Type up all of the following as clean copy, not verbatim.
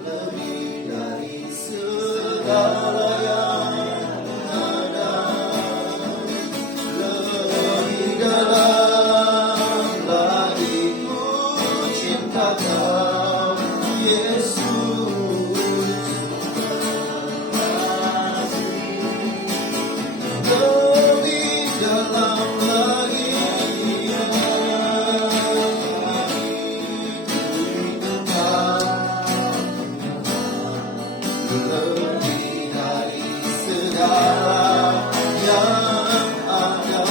lebih dari segala yang ada, lebih dalam lagi ku cinta Kau, Yesus. Lebih dalam lagi lebih dari segala yang ada,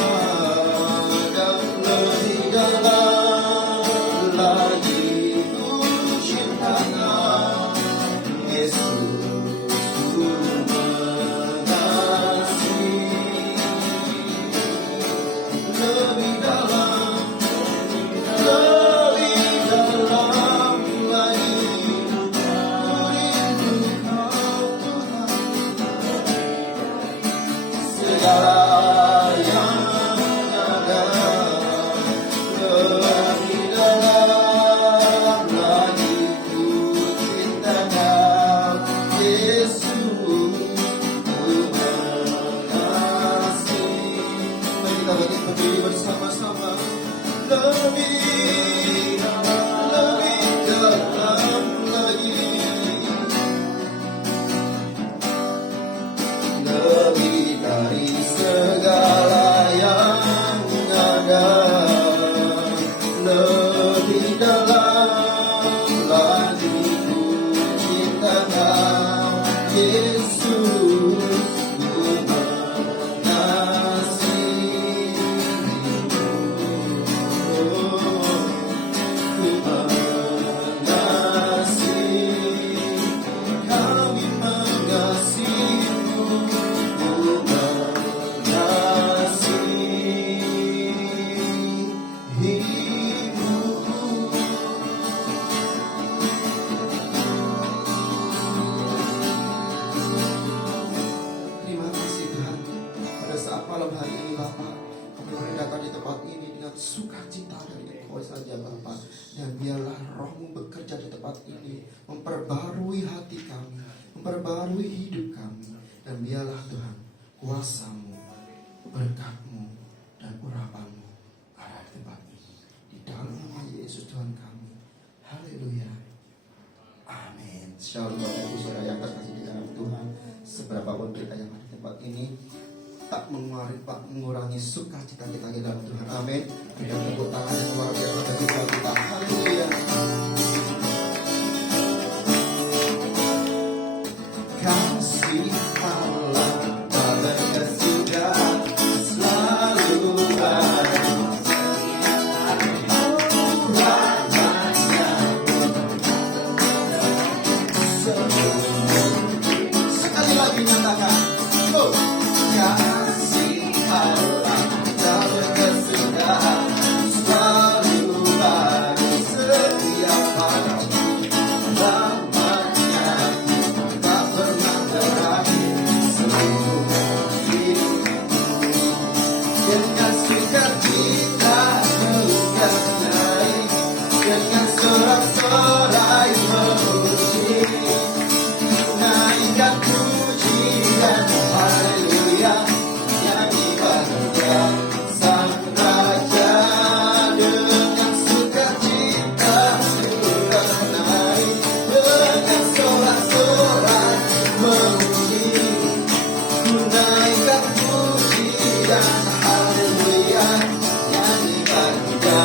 dan lebih dalam lagi ku cinta Kau, Yesus, ku mengasihi. Lebih dalam lagi ku rindu Kau, Tuhan. Segala yang ada, lebih dalam lagi ku cinta Kau, Yesus, ku mengasihi. Mari kita berdiri bersama-sama. Lebih dalam lagi, lebih dari segala yang ada, lebih dalam lagi ku cinta Kau, Yesus, ku mengasihi. Ku mengasihi, kami mengasihi-Mu, ku mengasihi-Mu. Terima kasih Tuhan, pada saat malam hari ini Bapa, kami boleh datang di tempat ini dengan sukacita dari Engkau saja Bapa. Dan biarlah Roh-Mu bekerja di tempat ini, memperbarui hati kami, memperbarui hidup kami. Dan biarlah Tuhan, kuasa-Mu, berkat-Mu, dan urapan-Mu ada di tempat ini. Di dalam nama Yesus Tuhan kami. Haleluya. Amin. Shalom Bapak Ibu Saudara yang terkasih di dalam Tuhan. Seberapa pun kita yang ada di tempat ini, tak mengurangi sukacita kita di dalam Tuhan. Amin. Berikan tepuk tangan yang luar biasa bagi Tuhan kita. Haleluya. Kasih Allah tak berkesudahan, selalu ada. Sekali lagi nyatakan, oh, kasih Allah tak berkesudahan, selalu baru setiap pagi. Lamanya tak pernah berakhir seluruh hidupku. Dengan sukacita mengenai, dengan sorak-sorai memuji, naikkan pujian, haleluya, nyanyi bangga Sang Raja. Dengan sukacita mengenai, dengan sorak-sorai memuji, naikkan pujian, haleluya, nyanyi bangga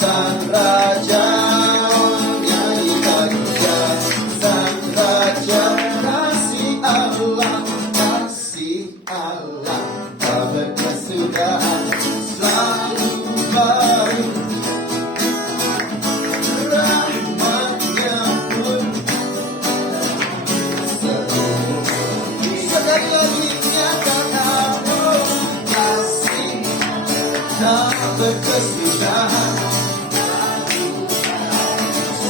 Sang Raja. Nyanyi bangga Sang Raja. Kasih Allah tak berkesudahan, selalu baru, rahmat-Nya pun seluruh. Sekali lagi nyatakan, oh, kasih tak berkesudahan,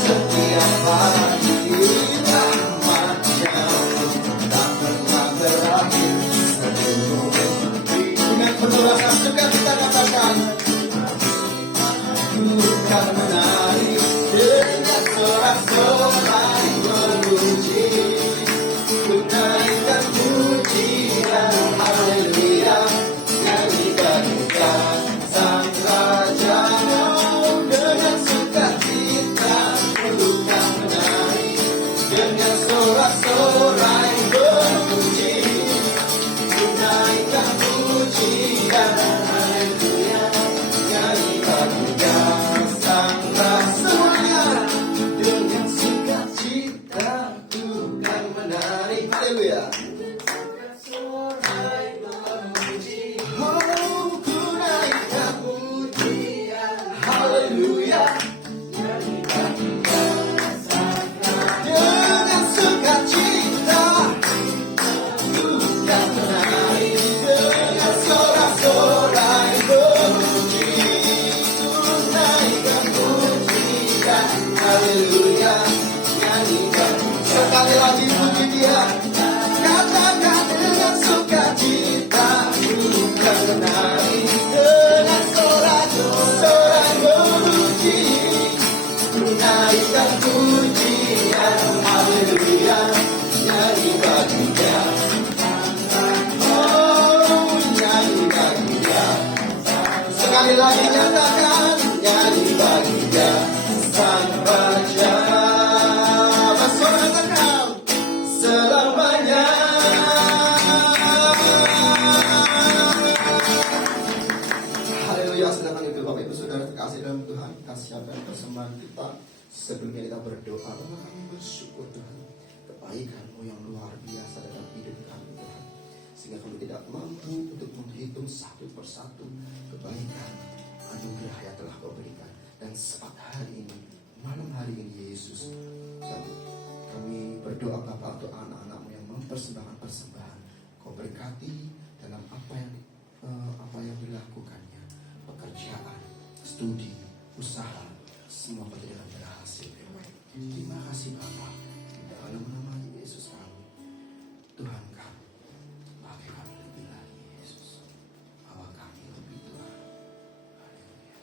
setiap pagi rahmat-Nya pun tak pernah berakhir seluruh. Dengan penuh rasa suka kita katakan, bukan menari dengan sorak-sorai memuji. Sekali lagi puji Dia. Katakan dengan sukacita, kenali dengan sorak memuji, naikkan pujian, haleluya, nyanyi bagi Dia. Oh, nyanyi bagi Dia. Sekali lagi nyatakan, nyanyi bagi Dia, Sang Raja. Bersorak katakan, selamanya. Haleluya, sedangkan itu Bapak Ibu Saudara terkasih dalam Tuhan, kita siapkan persembahan kita. Sebelumnya kita berdoa, Bapa kami bersyukur Tuhan, kebaikan-Mu yang luar biasa dalam hidup kami Tuhan, sehingga kami tidak mampu untuk menghitung satu persatu kebaikan anugerah yang telah Kau berikan. Dan saat hari ini, malam hari ini Yesus, kami berdoa Bapa untuk anak-anak-Mu yang mempersembahkan persembahan. Kau berkati dalam apa yang dilakukannya, pekerjaan, studi, usaha, semua pekerjaan berhasil. Terima kasih Bapa, di dalam nama Yesus kami, Tuhan kami, pakai kami lebih lagi Yesus, bawa kami lebih Tuhan. Haleluya.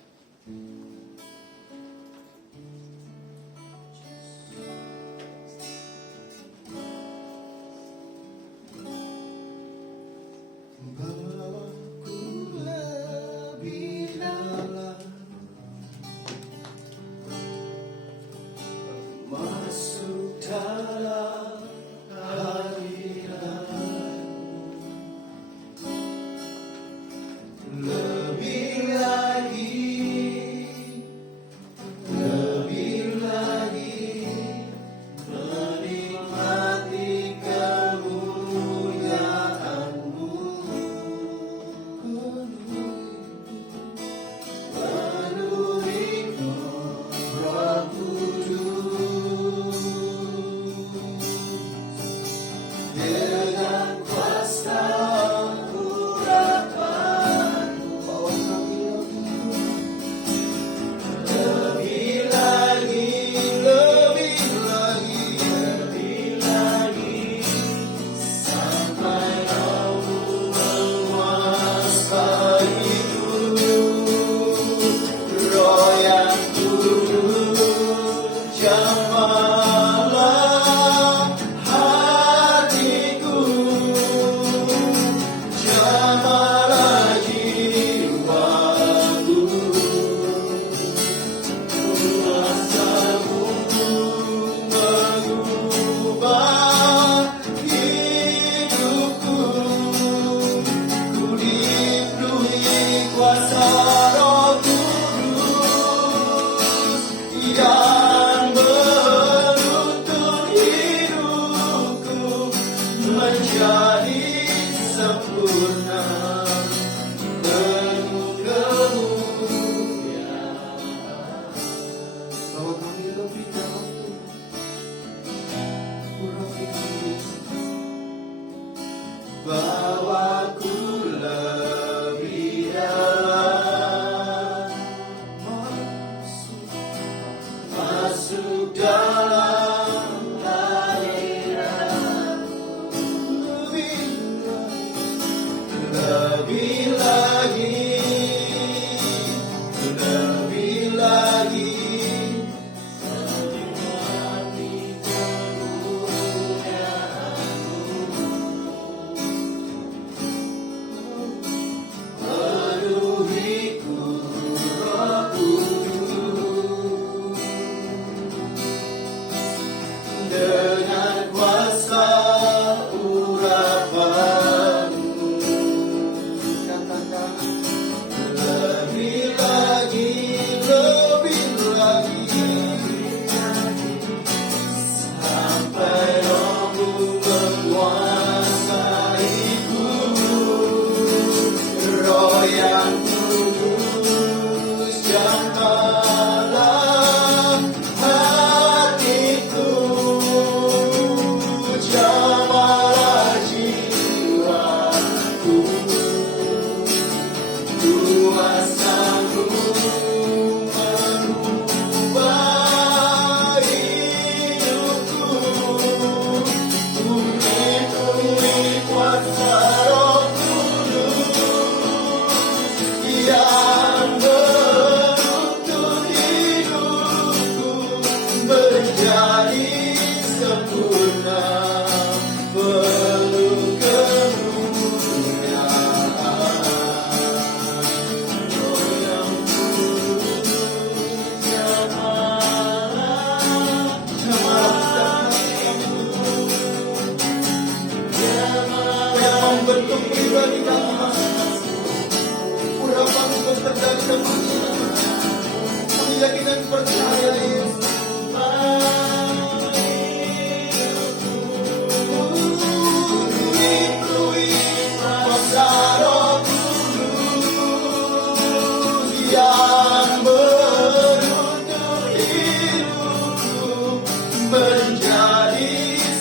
Masuk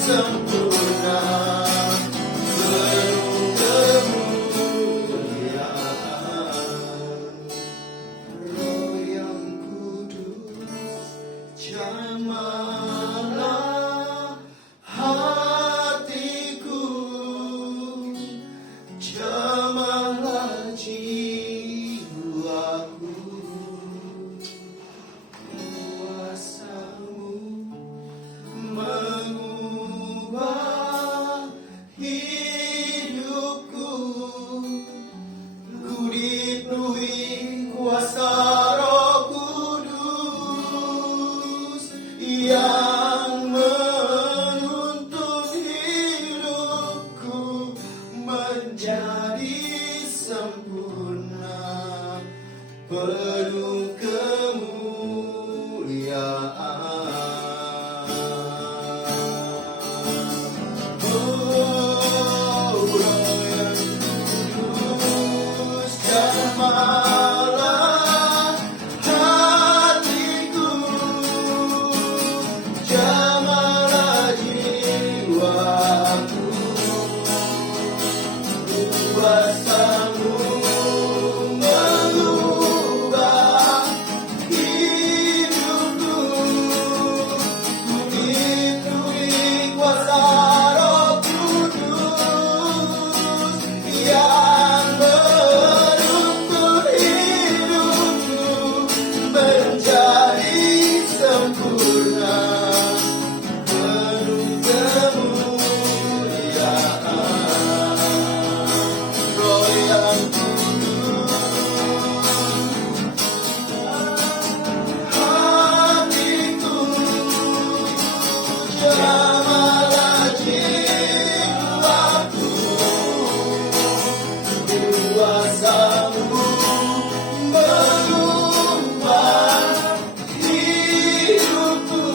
sempurna, penuh kemuliaan. Roh yang kudus, jamahlah hatiku, jamahlah jiwaku. Kuasa-Mu mengubah hidupku, ku dipenuhi kuasa Roh Kudus yang menuntun hidupku menjadi sempurna, penuh kemuliaan. Oh, Roh yang kudus, jamahlah hatiku, jamahlah jiwaku. Kuasa-Mu mengubah hidupku, ku dipenuhi kuasa Roh Kudus yang menuntun hidupku menjadi sempurna, penuh kemuliaan. Roh yang kudus, hatiku, jamahlah jiwaku. Kuasa-Mu mengubah hidupku,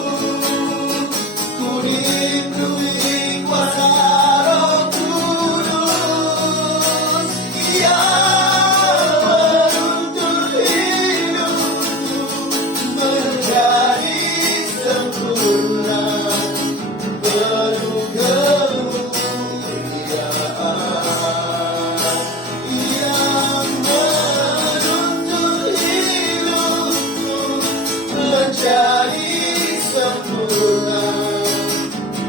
ku dipenuhi kuasa Roh Kudus yang menuntun hidupku menjadi sempurna, penuh kemuliaan. Yang menuntun hidupku menjadi sempurna,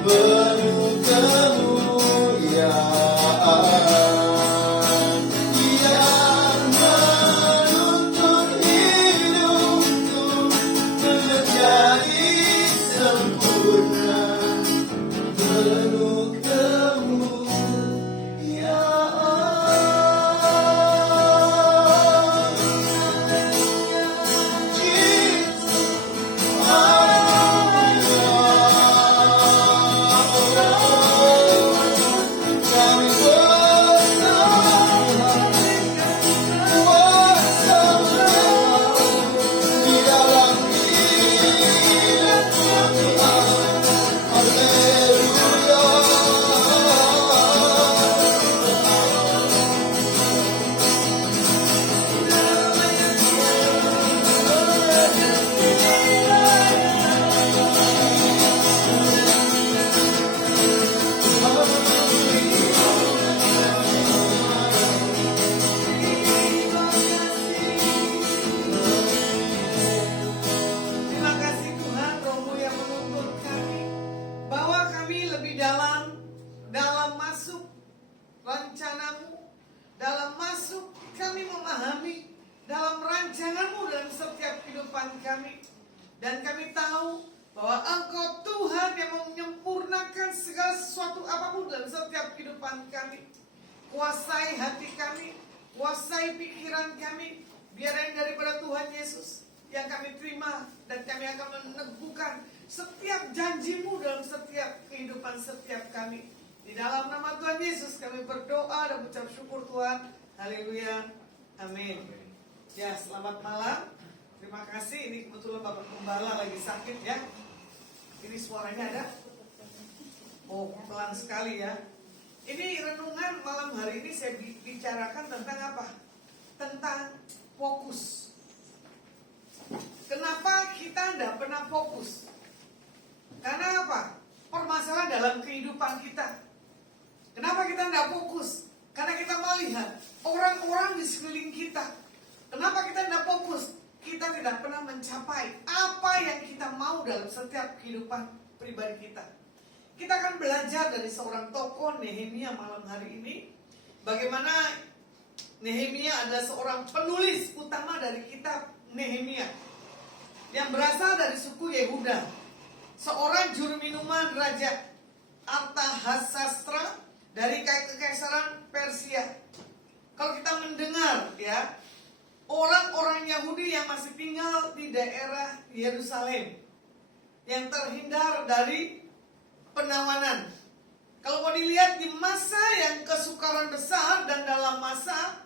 penuh kemuliaan. Yang menuntun hidupku menjadi sempurna, penuh kemuliaan. Jesus, kami kuasa-Mu di dalam hidup Tuhan. Haleluya. Terima kasih Tuhan, Roh-Mu yang menuntun kami, bawa kami lebih dalam masuk rencana-Mu, dalam masuk kami memahami dalam rancangan-Mu dalam setiap kehidupan kami. Dan kami tahu bahwa Engkau Tuhan yang menyempurnakan segala sesuatu apapun dalam setiap kehidupan kami. Kuasai hati kami, kuasai pikiran kami, biar yang daripada Tuhan Yesus yang kami terima, dan kami akan meneguhkan setiap janji-Mu dalam setiap kehidupan setiap kami. Di dalam nama Tuhan Yesus kami berdoa dan ucap syukur Tuhan. Haleluya. Amin. Ya, selamat malam. Terima kasih. Ini kebetulan Bapak Gembala lagi sakit ya. Ini suaranya ada? Oh, pelan sekali ya. Ini renungan malam hari ini saya bicarakan tentang apa? Tentang fokus. Kenapa kita tidak pernah fokus? Karena apa? Permasalahan tidak fokus? Karena kita melihat orang-orang di sekeliling kita. Kenapa kita tidak fokus? Kita tidak pernah mencapai apa yang kita mau dalam setiap kehidupan pribadi kita. Kita akan belajar dari seorang tokoh Nehemia malam hari ini. Bagaimana Nehemia adalah seorang penulis utama dari kitab Nehemia yang berasal dari suku Yehuda. Seorang juru minuman Raja Artahasastra dari kekaisaran Persia. Kalau kita mendengar ya, orang-orang Yahudi yang masih tinggal di daerah Yerusalem yang terhindar dari penawanan. Kalau mau dilihat di masa yang kesukaran besar dan dalam masa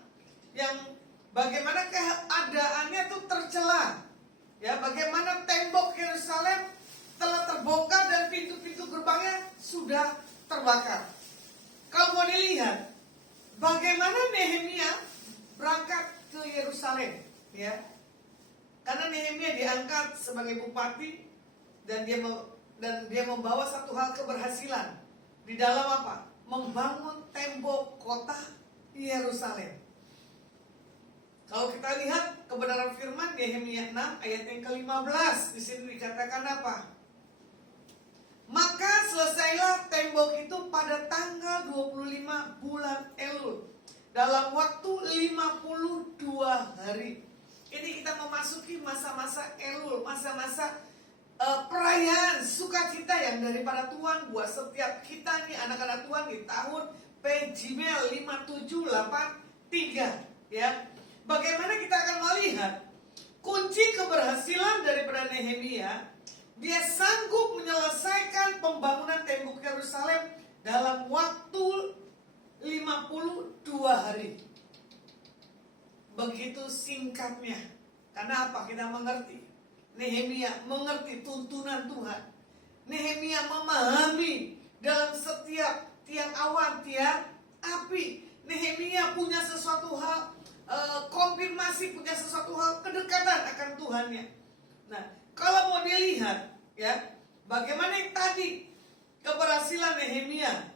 yang bagaimana keadaannya itu tercela. Ya, bagaimana tembok Yerusalem telah terbongkar dan pintu-pintu gerbangnya sudah terbakar. Kalau mau dilihat bagaimana Nehemia berangkat ke Yerusalem, ya. Karena Nehemia diangkat sebagai bupati dan dia membawa satu hal keberhasilan di dalam apa? Membangun tembok kota Yerusalem. Kalau kita lihat kebenaran firman Nehemia 6 ayat yang ke-15, di sini dikatakan apa? Maka selesailah tembok itu pada tanggal 25 bulan Elul dalam waktu 52 hari. Ini kita memasuki masa-masa Elul, masa-masa perayaan sukacita yang daripada Tuhan buat setiap kita nih anak-anak Tuhan di tahun PJML 5783, ya. Bagaimana kita akan melihat kunci keberhasilan daripada Nehemia, dia sanggup menyelesaikan pembangunan tembok Yerusalem dalam waktu 52 hari. Begitu singkatnya. Karena apa? Kita mengerti. Nehemia mengerti tuntunan Tuhan. Nehemia memahami dalam setiap tiang awan, tiang api. Nehemia punya sesuatu hal konfirmasi, punya sesuatu hal kedekatan akan Tuhannya. Nah, kalau mau dilihat ya, bagaimana yang tadi keberhasilan Nehemia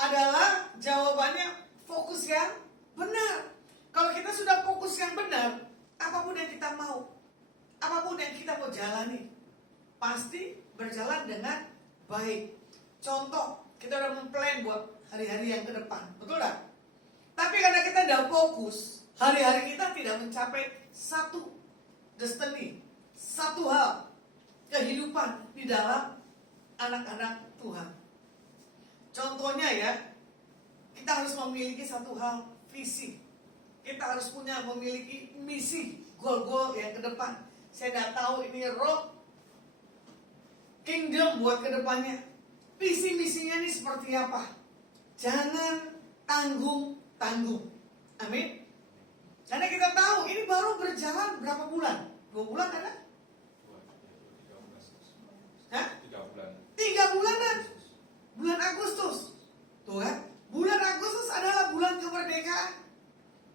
adalah jawabannya fokus yang benar. Kalau kita sudah fokus yang benar, apapun yang kita mau, apapun yang kita mau jalani, pasti berjalan dengan baik. Contoh, kita udah memplan buat hari-hari yang ke depan, betul tak? Tapi karena kita tidak fokus, hari-hari kita tidak mencapai satu destiny, satu hal kehidupan di dalam anak-anak Tuhan. Contohnya ya, kita harus memiliki satu hal visi. Kita harus memiliki misi, goal-goal yang ke depan. Saya tidak tahu ini road kingdom buat ke depannya. Visi misinya ini seperti apa? Jangan tanggung-tanggung. Amin. Karena kita tahu ini baru berjalan berapa bulan? 2 bulan ada? Hah? 3 bulanan. Bulan Agustus. Tuh kan? Bulan Agustus adalah bulan kemerdekaan.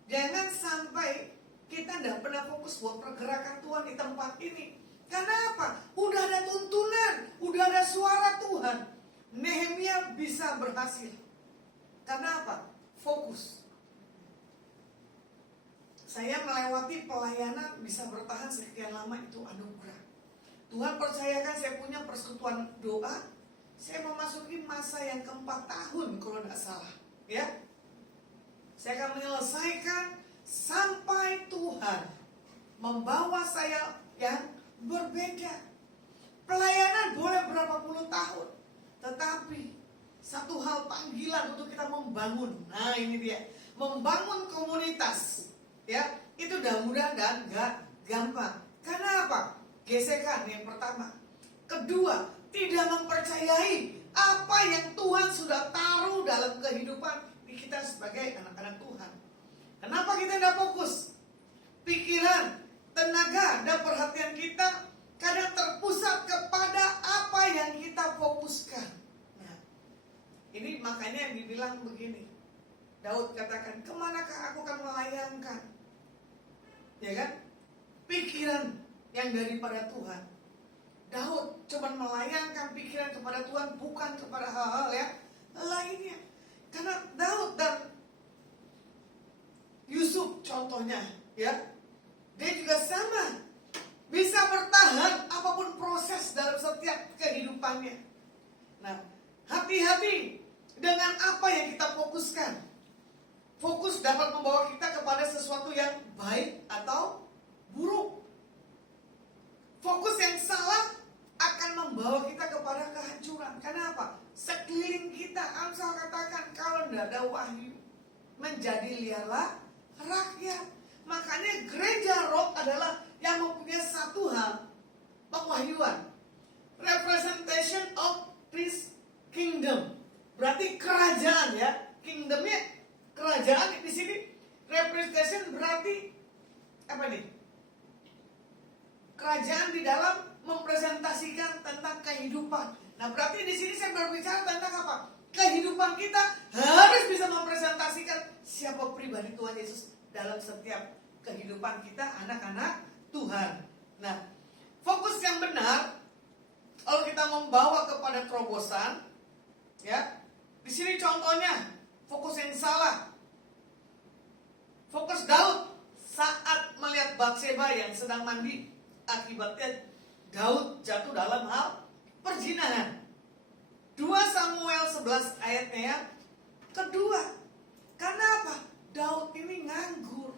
Jangan sampai kita tidak pernah fokus buat pergerakan Tuhan di tempat ini. Karena apa? Udah ada tuntunan, udah ada suara Tuhan. Nehemia bisa berhasil. Karena apa? Fokus. Saya melewati pelayanan bisa bertahan sekian lama, itu anugerah. Tuhan percayakan saya punya persekutuan doa. Saya memasuki masa yang ke-4 tahun kalau tidak salah, ya. Saya akan menyelesaikan sampai Tuhan membawa saya yang berbeda. Pelayanan boleh berapa puluh tahun, tetapi satu hal panggilan untuk kita membangun. Nah ini dia, membangun komunitas, ya. Itu udah mudah dan gak gampang. Karena apa? Gesekan yang pertama. Kedua, tidak mempercayai apa yang Tuhan sudah taruh dalam kehidupan kita sebagai anak-anak Tuhan. Kenapa kita tidak fokus? Pikiran, tenaga, dan perhatian kita kadang terpusat kepada apa yang kita fokuskan. Nah, ini makanya yang dibilang begini. Daud katakan, kemanakah aku akan melayangkan? Ya kan? Pikiran yang daripada Tuhan. Daud cuma melayangkan pikiran kepada Tuhan, bukan kepada hal-hal yang lainnya. Karena Daud dan Yusuf contohnya, ya, dia juga sama, bisa bertahan apapun proses dalam setiap kehidupannya. Nah, hati-hati dengan apa yang kita fokuskan. Fokus dapat membawa kita kepada sesuatu yang baik atau buruk. Fokus yang salah akan membawa kita kepada kehancuran. Kenapa? Sekeliling kita, Amsal katakan, kalau tidak ada wahyu, menjadi liarlah rakyat. Makanya gereja roh adalah yang mempunyai satu hal, pengwahyuan, representation of this kingdom. Berarti kerajaan, ya, kingdomnya kerajaan. Di sini representation berarti apa nih? Kerajaan di dalam mempresentasikan tentang kehidupan. Nah, berarti di sini saya berbicara tentang apa? Kehidupan kita harus bisa mempresentasikan siapa pribadi Tuhan Yesus dalam setiap kehidupan kita, anak-anak Tuhan. Nah, fokus yang benar, kalau kita membawa kepada terobosan, ya, di sini contohnya fokus yang salah. Fokus Daud saat melihat Batseba yang sedang mandi, akibatnya Daud jatuh dalam hal perzinahan. 2 Samuel 11 ayatnya yang kedua. Karena apa? Daud ini nganggur,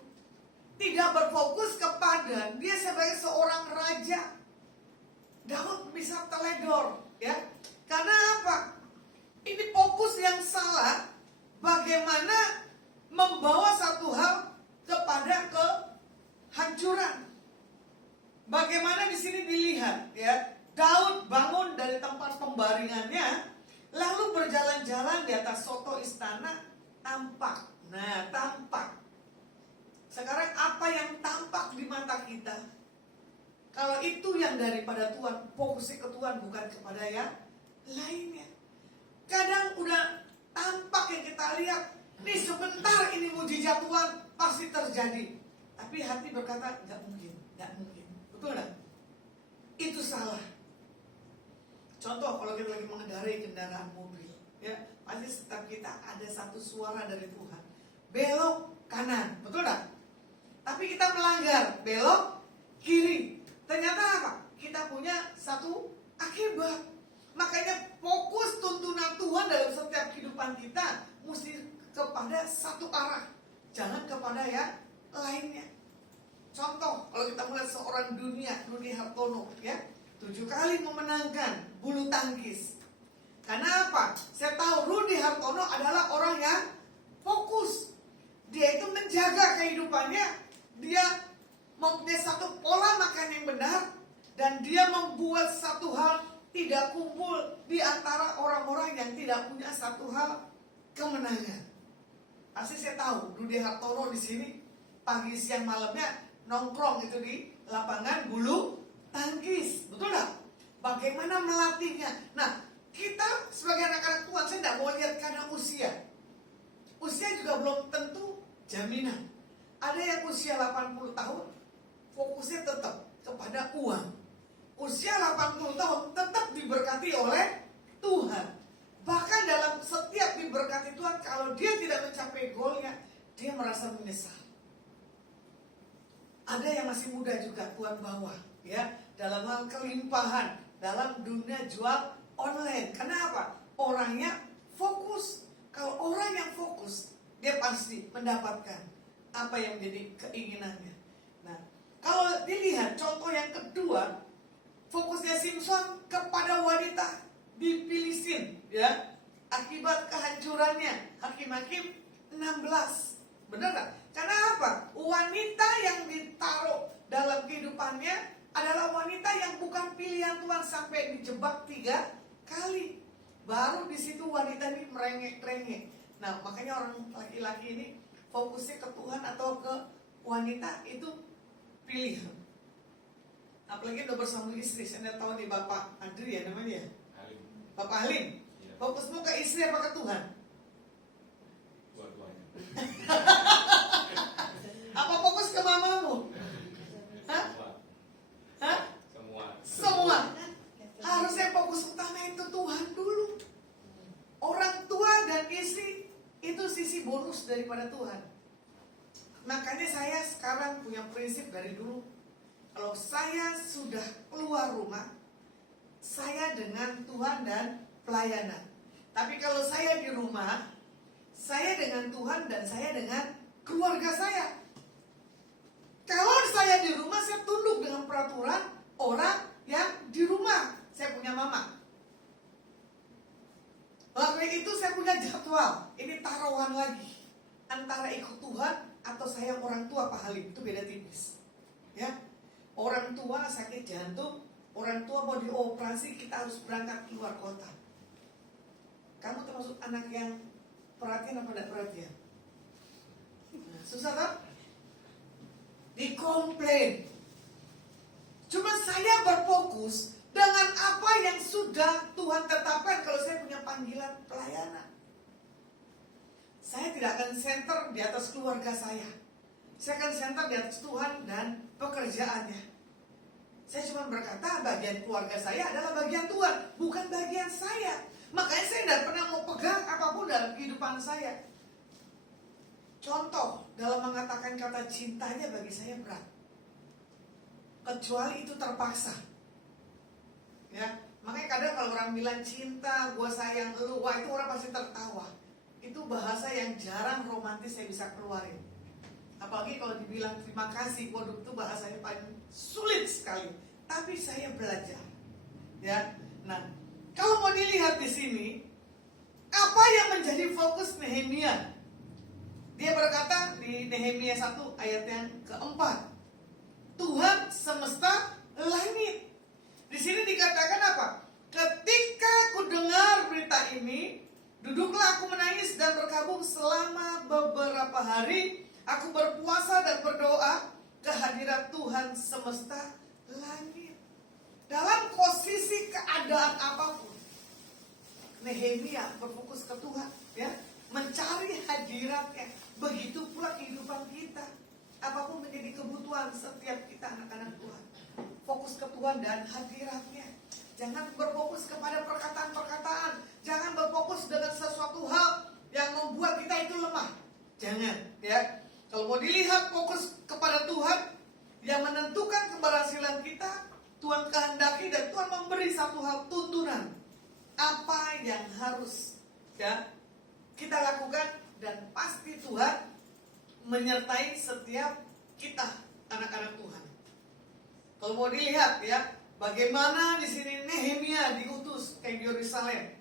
tidak berfokus kepada dia sebagai seorang raja. Daud bisa teledor, ya. Karena apa? Ini fokus yang salah. Bagaimana membawa satu hal kepada kehancuran. Bagaimana di sini dilihat, ya, Daud bangun dari tempat pembaringannya, lalu berjalan-jalan di atas soto istana, tampak. Nah, tampak. Sekarang apa yang tampak di mata kita? Kalau itu yang daripada Tuhan, fokusnya ke Tuhan, bukan kepada yang lainnya. Kadang udah tampak yang kita lihat, nih sebentar ini mujizat Tuhan pasti terjadi. Tapi hati berkata, nggak mungkin, nggak mungkin. Betul nggak? Itu salah. Contoh, kalau kita lagi mengendarai kendaraan mobil, ya, pasti setiap kita ada satu suara dari Tuhan, belok kanan, betul nggak? Tapi kita melanggar, belok kiri. Ternyata apa? Kita punya satu akibat. Makanya fokus tuntunan Tuhan dalam setiap kehidupan kita mesti kepada satu arah, jangan kepada yang lainnya. Contoh, kalau kita melihat seorang Rudy Hartono, ya, 7 kali memenangkan bulu tangkis. Karena apa? Saya tahu Rudy Hartono adalah orang yang fokus. Dia itu menjaga kehidupannya. Dia mempunyai satu pola makan yang benar, dan dia membuat satu hal tidak kumpul di antara orang-orang yang tidak punya satu hal kemenangan. Pasti saya tahu Rudy Hartono di sini pagi siang malamnya nongkrong itu di lapangan bulu tangkis, betul nggak? Bagaimana melatihnya? Nah, kita sebagai anak-anak Tuhan, saya tidak mau lihat karena usia. Usia juga belum tentu jaminan. Ada yang usia 80 tahun, fokusnya tetap kepada uang. Usia 80 tahun tetap diberkati oleh Tuhan. Bahkan dalam setiap diberkati Tuhan, kalau dia tidak mencapai goalnya, dia merasa menyesal. Ada yang masih muda juga Tuhan bawa, ya, dalam hal kelimpahan, dalam dunia jual online. Kenapa? Orangnya fokus. Kalau orang yang fokus, dia pasti mendapatkan apa yang menjadi keinginannya. Nah, kalau dilihat contoh yang kedua, fokusnya Simson kepada wanita di Filistin, ya, akibat kehancurannya. Hakim-Hakim 16. Benar gak? Karena apa? Wanita yang ditaruh dalam kehidupannya adalah wanita yang bukan pilihan Tuhan, sampai dijebak 3 kali. Baru di situ wanita ini merengek-rengek. Nah, makanya orang laki-laki ini fokusnya ke Tuhan atau ke wanita itu pilihan. Apalagi udah bersama istri. Saya tahu nih Bapak Adri, ya namanya, Halim. Bapak Halim, iya. Fokusmu ke istri apa ke Tuhan? Dua-duanya. Apa fokus ke mamamu? Hah? Hah? Semua. Harusnya fokus utama itu Tuhan dulu. Orang tua dan istri kasih bonus daripada Tuhan. Makanya saya sekarang punya prinsip dari dulu. Kalau saya sudah keluar rumah, saya dengan Tuhan dan pelayanan. Tapi kalau saya di rumah, saya dengan Tuhan dan saya dengan keluarga saya. Kalau saya di rumah, saya tunduk dengan peraturan orang yang di rumah. Saya punya mama. Waktu itu saya punya jadwal. Ini taruhan lagi antara ikut Tuhan atau saya orang tua Pak Halim. Itu beda tipis. Ya, orang tua sakit jantung, orang tua mau dioperasi, kita harus berangkat keluar kota. Kamu termasuk anak yang perhatian apa tidak perhatian? Nah, susah kan? Dikomplain. Cuma saya berfokus dengan apa yang sudah Tuhan tetapkan. Kalau saya punya panggilan pelayanan, saya tidak akan center di atas keluarga saya. Saya akan center di atas Tuhan dan pekerjaannya. Saya cuma berkata bagian keluarga saya adalah bagian Tuhan, bukan bagian saya. Makanya saya tidak pernah mau pegang apapun dalam kehidupan saya. Contoh, dalam mengatakan kata cintanya bagi saya berat. Kecuali itu terpaksa. Ya, makanya kadang kalau orang bilang cinta, gua sayang lu, wah itu orang pasti tertawa. Itu bahasa yang jarang romantis saya bisa keluarin. Apalagi kalau dibilang terima kasih, waduh itu bahasanya paling sulit sekali. Tapi saya belajar. Ya, nah kalau mau dilihat di sini, apa yang menjadi fokus Nehemia? Dia berkata di Nehemia 1 ayat yang keempat, Tuhan semesta langit. Di sini dikatakan apa? Ketika aku dengar berita ini, duduklah aku menangis dan berkabung selama beberapa hari. Aku berpuasa dan berdoa kehadirat Tuhan semesta langit. Dalam posisi keadaan apapun, Nehemia berfokus ke Tuhan, ya, mencari hadiratnya. Begitu pula kehidupan kita. Apapun menjadi kebutuhan setiap kita anak-anak Tuhan, fokus ke Tuhan dan hadiratnya. Jangan berfokus kepada perkataan-perkataan. Jangan berfokus dengan sesuatu hal yang membuat kita itu lemah. Jangan, ya. Kalau mau dilihat fokus kepada Tuhan yang menentukan keberhasilan kita, Tuhan kehendaki dan Tuhan memberi satu hal tuntunan. Apa yang harus, ya, kita lakukan, dan pasti Tuhan menyertai setiap kita anak-anak Tuhan. Kalau mau dilihat, ya, bagaimana di sini Nehemia diutus ke Yerusalem.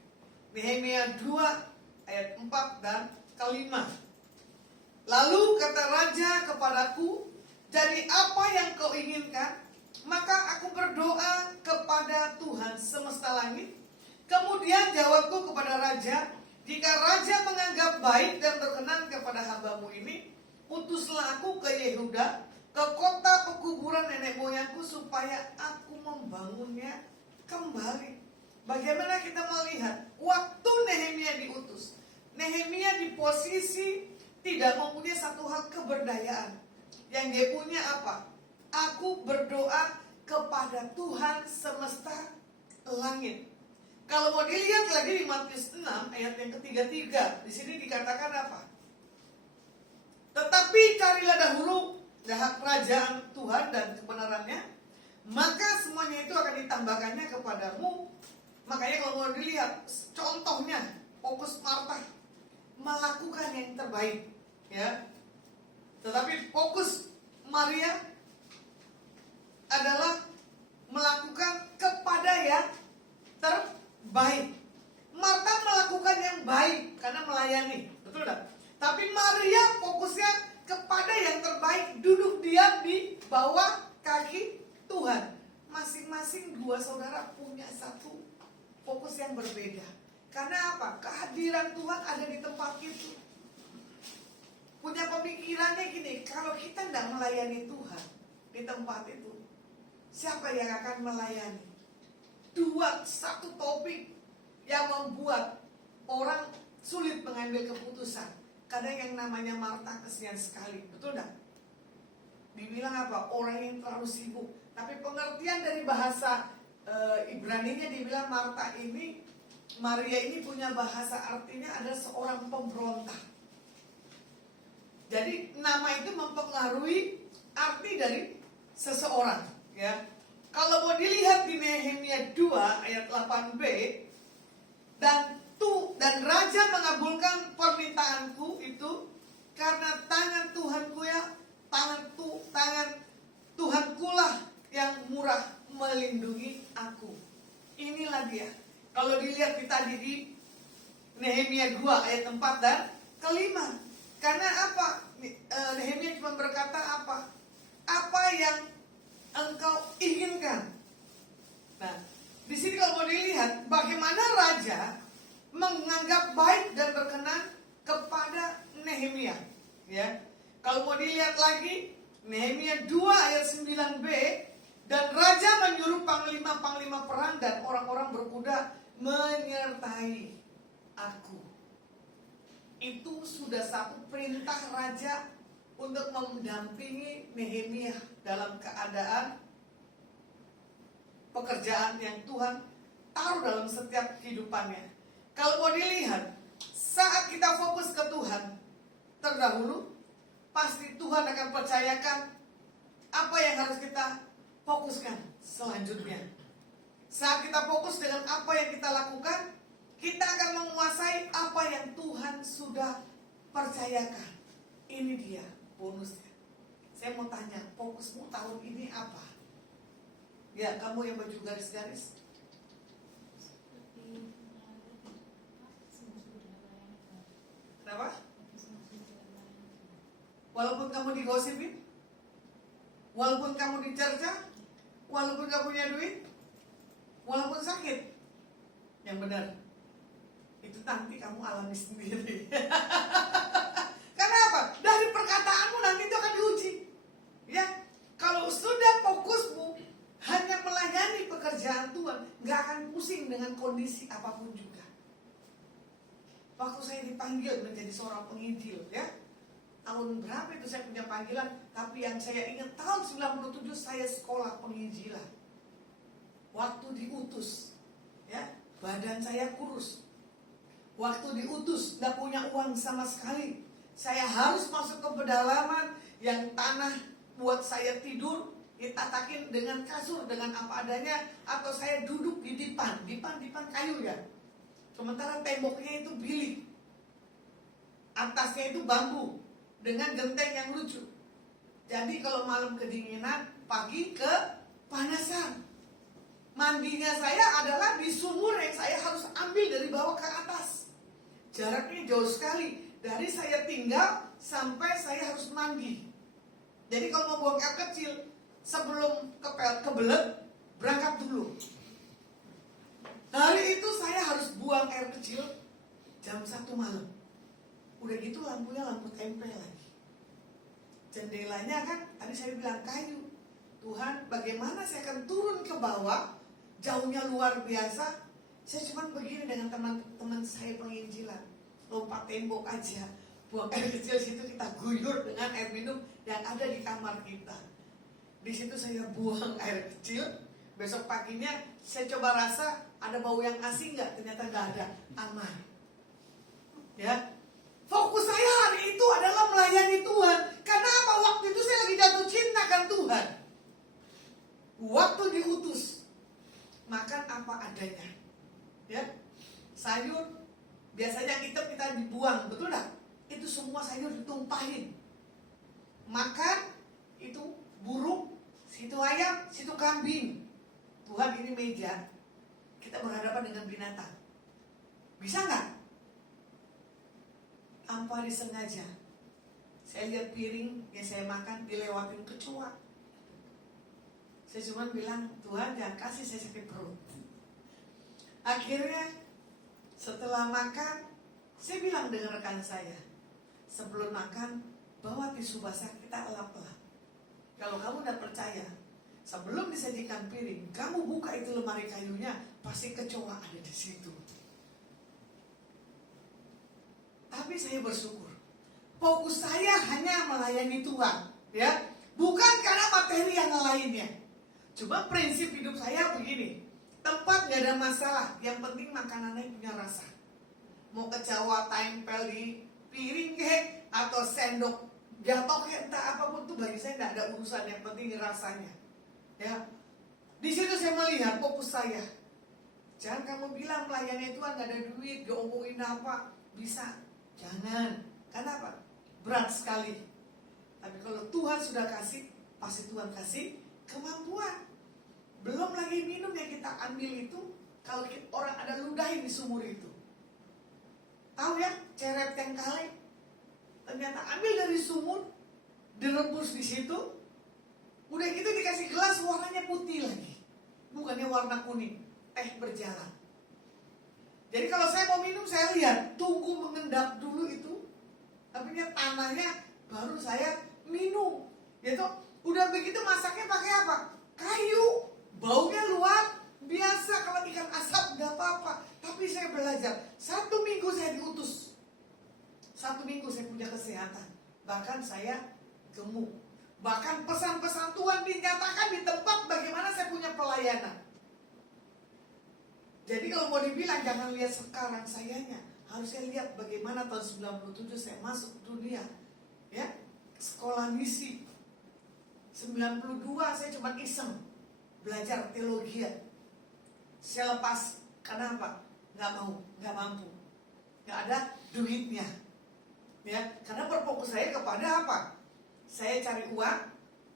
Nehemia 2 ayat 4 dan kelima. Lalu kata raja kepadaku, jadi apa yang kau inginkan? Maka aku berdoa kepada Tuhan semesta langit. Kemudian jawabku kepada raja, jika raja menganggap baik dan berkenan kepada hambamu ini, utuslah aku ke Yehuda, ke kota pekuburan nenek moyangku, supaya aku membangunnya kembali. Bagaimana kita melihat waktu Nehemia diutus? Nehemia di posisi tidak mempunyai satu hal keberdayaan. Yang dia punya apa? Aku berdoa kepada Tuhan semesta langit. Kalau mau dilihat lagi di Matius 6 ayat yang ke-33, di sini dikatakan apa? Tetapi carilah dahulu kerajaan Tuhan dan kebenarannya, maka semuanya itu akan ditambahkannya kepadamu. Makanya kalau mau dilihat contohnya, fokus Marta melakukan yang terbaik, ya. Tetapi fokus Maria adalah melakukan kepada yang terbaik. Marta melakukan yang baik karena melayani, betul tak? Tapi Maria fokusnya kepada yang terbaik, duduk diam di bawah kaki Tuhan. Masing-masing dua saudara punya satu fokus yang berbeda. Karena apa? Kehadiran Tuhan ada di tempat itu. Punya pemikirannya gini, kalau kita tidak melayani Tuhan di tempat itu, siapa yang akan melayani? Satu topik yang membuat orang sulit mengambil keputusan. Kadang yang namanya Marta kesian sekali, betul tak? Dibilang apa? Orang yang terlalu sibuk. Tapi pengertian dari bahasa Ibraninya dibilang Maria ini punya bahasa artinya adalah seorang pemberontak. Jadi nama itu mempengaruhi arti dari seseorang, ya. Kalau mau dilihat di Nehemia 2 ayat 8b, dan raja mengabulkan permintaanku itu karena tangan Tuhanku ya, tangan Tuhankulah yang murah melindungi aku. Inilah dia. Kalau dilihat tadi di Nehemia 2 ayat 4 dan kelima. Karena apa? Nehemia cuma berkata apa? Apa yang engkau inginkan. Nah, di sini kalau mau dilihat bagaimana raja menganggap baik dan berkenan kepada Nehemia. Ya, kalau mau dilihat lagi Nehemia 2 ayat 9b, dan raja menyuruh panglima-panglima perang dan orang-orang berkuda menyertai aku. Itu sudah satu perintah raja untuk mendampingi Nehemia dalam keadaan pekerjaan yang Tuhan taruh dalam setiap kehidupannya. Kalau mau dilihat, saat kita fokus ke Tuhan terdahulu, pasti Tuhan akan percayakan apa yang harus kita fokuskan selanjutnya. Saat kita fokus dengan apa yang kita lakukan, kita akan menguasai apa yang Tuhan sudah percayakan. Ini dia bonusnya. Saya mau tanya, fokusmu tahun ini apa? Ya, kamu yang baju garis-garis. Kenapa? Walaupun kamu digosipin, walaupun kamu dicerca, walaupun gak punya duit, walaupun sakit, yang benar itu nanti kamu alami sendiri. Karena apa? Dari perkataanmu nanti itu akan diuji. Ya, kalau sudah fokusmu hanya melayani pekerjaan Tuhan, gak akan pusing dengan kondisi apapun juga. Waktu saya dipanggil menjadi seorang penginjil, ya, tahun berapa itu saya punya panggilan, tapi yang saya ingat tahun 97 saya sekolah penginjilan. Waktu diutus, ya, badan saya kurus. Waktu diutus, gak punya uang sama sekali. Saya harus masuk ke pedalaman yang tanah buat saya tidur, ditatakin dengan kasur, dengan apa adanya, atau saya duduk di dipan kayu ya. Sementara temboknya itu bilik, atasnya itu bambu dengan genteng yang lucu. Jadi kalau malam kedinginan, pagi kepanasan. Mandinya saya adalah di sumur yang saya harus ambil dari bawah ke atas. Jaraknya jauh sekali. Dari saya tinggal sampai saya harus mandi. Jadi kalau mau buang air kecil, sebelum kebelet, berangkat dulu. Hari itu saya harus buang air kecil jam 1 malam. Udah gitu lampunya lampu tempel lagi. Jendelanya kan tadi saya bilang kayu. Tuhan, bagaimana saya akan turun ke bawah? Jauhnya luar biasa. Saya cuma begini dengan teman-teman saya penginjilan, lompat tembok aja, buang air kecil situ, kita guyur dengan air minum yang ada di kamar kita. Di situ saya buang air kecil. Besok paginya saya coba rasa ada bau yang asing nggak? Ternyata nggak ada, aman. Ya, fokus saya hari itu adalah melayani Tuhan. Karena apa? Waktu itu saya lagi jatuh cinta kan Tuhan. Waktu diutus, makan apa adanya. Ya, sayur biasanya kita dibuang, betul nggak? Itu semua sayur ditumpahin. Makan itu burung, situ ayam, situ kambing. Tuhan, ini meja, kita berhadapan dengan binatang. Bisa nggak? Tanpa disengaja, saya lihat piring yang saya makan dilewatin kecoa. Saya cuma bilang, Tuhan jangan kasih saya sakit perut. Akhirnya setelah makan, saya bilang dengan rekan saya, sebelum makan bawa tisu basah, kita elap-elap. Kalau kamu tidak percaya, sebelum disajikan piring, kamu buka itu lemari kayunya, pasti kecoa ada di situ. Tapi saya bersyukur, fokus saya hanya melayani Tuhan, ya, bukan karena materi yang lainnya. Cuma prinsip hidup saya begini, tempat gak ada masalah, yang penting makanannya punya rasa. Mau kecoa tempel di piring kek, atau sendok jatuh entah apapun tuh bagi saya tidak ada urusan, yang penting rasanya. Ya, di situ saya melihat fokus saya. Jangan kamu bilang pelayannya Tuhan gak ada duit, gak omongin apa, bisa. Jangan. Kenapa? Berat sekali. Tapi kalau Tuhan sudah kasih, pasti Tuhan kasih kemampuan. Belum lagi minum yang kita ambil itu, kalau orang ada ludahin di sumur itu. Tahu ya, ceret yang kali. Ternyata ambil dari sumur, direbus di situ, udah gitu dikasih gelas warnanya putih lagi, bukannya warna kuning, teh berjalan. Jadi kalau saya mau minum, saya lihat, tunggu mengendap dulu itu, tapi tanahnya baru saya minum. Gitu, udah begitu masaknya pakai apa? Kayu, baunya luar biasa. Kalau ikan asap nggak apa-apa, tapi saya belajar. 1 minggu saya diutus. 1 minggu saya punya kesehatan, bahkan saya gemuk. Bahkan pesan-pesan Tuhan dinyatakan di tempat bagaimana saya punya pelayanan. Jadi kalau mau dibilang jangan lihat sekarang sayanya, harusnya lihat bagaimana tahun 97 saya masuk dunia. Ya, sekolah misi. 92 saya cuma iseng belajar teologi. Saya lepas, kenapa? Nggak mau, nggak mampu, nggak ada duitnya. Ya, karena berfokus saya kepada apa? Saya cari